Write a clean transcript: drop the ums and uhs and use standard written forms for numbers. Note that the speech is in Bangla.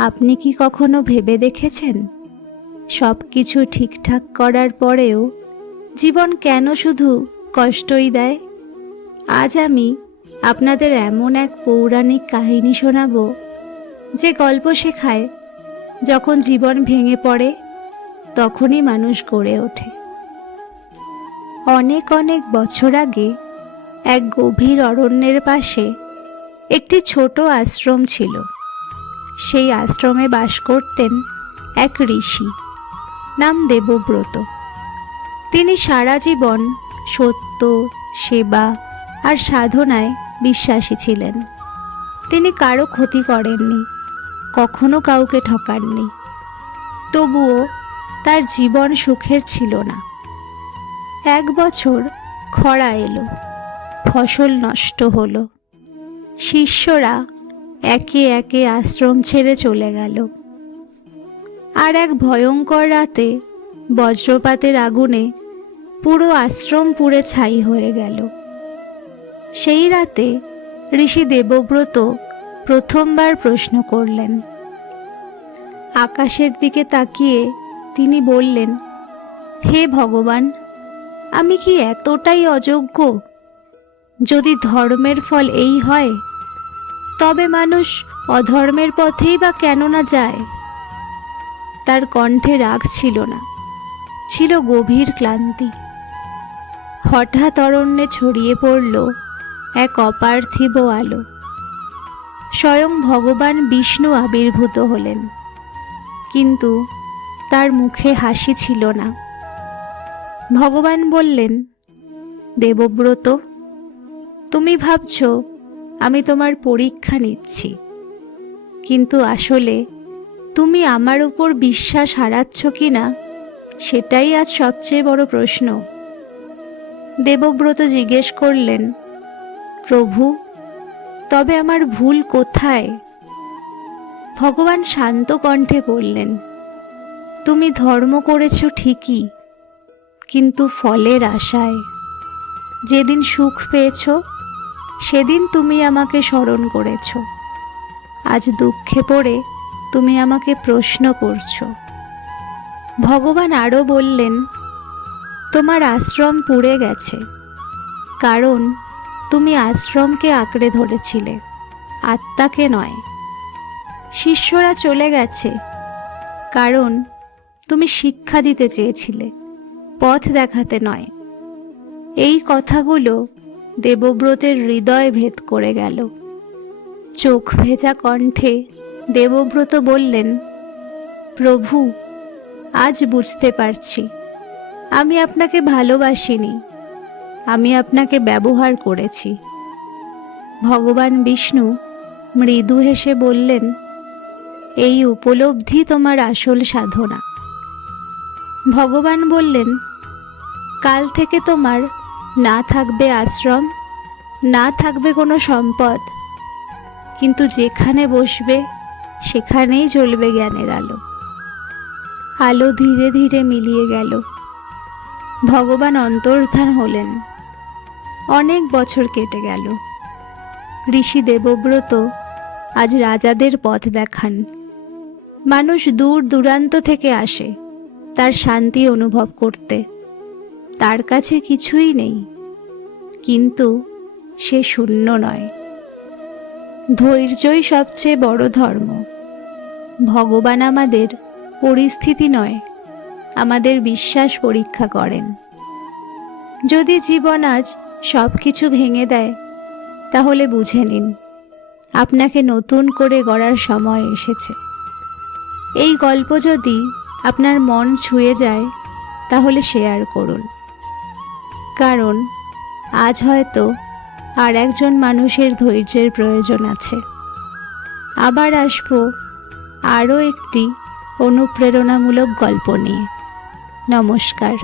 আপনি কি কখনো ভেবে দেখেছেন, সব কিছু ঠিকঠাক করার পরেও জীবন কেন শুধু কষ্টই দেয়? আজ আমি আপনাদের এমন এক পৌরাণিক কাহিনী শোনাব, যে গল্প শেখায় যখন জীবন ভেঙে পড়ে তখনই মানুষ গড়ে ওঠে। অনেক অনেক বছর আগে এক গভীর অরণ্যের পাশে একটি ছোট আশ্রম ছিল। সেই আশ্রমে বাস করতেন এক ঋষি, নাম দেবব্রত। তিনি সারা জীবন সত্য, সেবা আর সাধনায় বিশ্বাসী ছিলেন। তিনি কারো ক্ষতি করেননি, কখনো কাউকে ঠকাননি। তবুও তার জীবন সুখের ছিল না। এক বছর খরা এলো, ফসল নষ্ট হলো, শিষ্যরা একে একে আশ্রম ছেড়ে চলে গেল। আর এক ভয়ঙ্কর রাতে বজ্রপাতের আগুনে পুরো আশ্রম পুড়ে ছাই হয়ে গেল। সেই রাতে ঋষি দেবব্রত প্রথমবার প্রশ্ন করলেন। আকাশের দিকে তাকিয়ে তিনি বললেন, হে ভগবান, আমি কি এতটাই অযোগ্য? যদি ধর্মের ফল এই হয়, তবে মানুষ অধর্মের পথেই বা কেন না যায়? তার কণ্ঠে রাগ ছিল না, ছিল গভীর ক্লান্তি। হঠাৎ অরণ্যে ছড়িয়ে পড়ল এক অপার্থিব আলো। স্বয়ং ভগবান বিষ্ণু আবির্ভূত হলেন, কিন্তু তার মুখে হাসি ছিল না। ভগবান বললেন, দেবব্রত, তুমি ভাবছ আমি তোমার পরীক্ষা নিচ্ছি, কিন্তু আসলে তুমি আমার উপর বিশ্বাস হারাচ্ছ কিনা সেটাই আজ সবচেয়ে বড় প্রশ্ন। দেবব্রত জিজ্ঞেস করলেন, প্রভু, তবে আমার ভুল কোথায়? ভগবান শান্ত কণ্ঠে বললেন, তুমি ধর্ম করেছ ঠিকই, কিন্তু ফলের আশায়। যেদিন সুখ পেয়েছ সেদিন তুমি আমাকে স্মরণ করেছ। আজ দুঃখে পড়ে তুমি আমাকে প্রশ্ন করছো। ভগবান আরও বললেন, তোমার আশ্রম পুড়ে গেছে, কারণ তুমি আশ্রমকে আঁকড়ে ধরেছিলে, আত্মাকে নয়। শিষ্যরা চলে গেছে, কারণ তুমি শিক্ষা দিতে চেয়েছিলে, পথ দেখাতে নয়। এই কথাগুলো দেবব্রতের হৃদয় ভেদ করে গেল। চোখ ভেজা কণ্ঠে দেবব্রত বললেন, প্রভু, আজ বুঝতে পারছি আমি আপনাকে ভালোবাসিনি, আমি আপনাকে ব্যবহার করেছি। ভগবান বিষ্ণু মৃদু হেসে বললেন, এই উপলব্ধি তোমার আসল সাধনা। ভগবান বললেন, কাল থেকে তোমার না থাকবে আশ্রম, না থাকবে কোনো সম্পদ, কিন্তু যেখানে বসবে সেখানেই জ্বলবে জ্ঞানের আলো। আলো ধীরে ধীরে মিলিয়ে গেল। ভগবান অন্তর্ধান হলেন। অনেক বছর কেটে গেল। ঋষি দেবব্রত আজ রাজাদের পথ দেখান। মানুষ দূর দূরান্ত থেকে আসে তার শান্তি অনুভব করতে। তার কাছে কিছুই নেই, কিন্তু সে শূন্য নয়। ধৈর্যই সবচেয়ে বড় ধর্ম। ভগবান আমাদের পরিস্থিতি নয়, আমাদের বিশ্বাস পরীক্ষা করেন। যদি জীবন আজ সব কিছু ভেঙে দেয়, তাহলে বুঝে নিন আপনাকে নতুন করে গড়ার সময় এসেছে। এই গল্প যদি আপনার মন ছুঁয়ে যায়, তাহলে শেয়ার করুন, কারণ আজ হয়তো আর একজন মানুষের ধৈর্যের প্রয়োজন আছে। আবার আসবো আরও একটি অনুপ্রেরণামূলক গল্প নিয়ে। নমস্কার।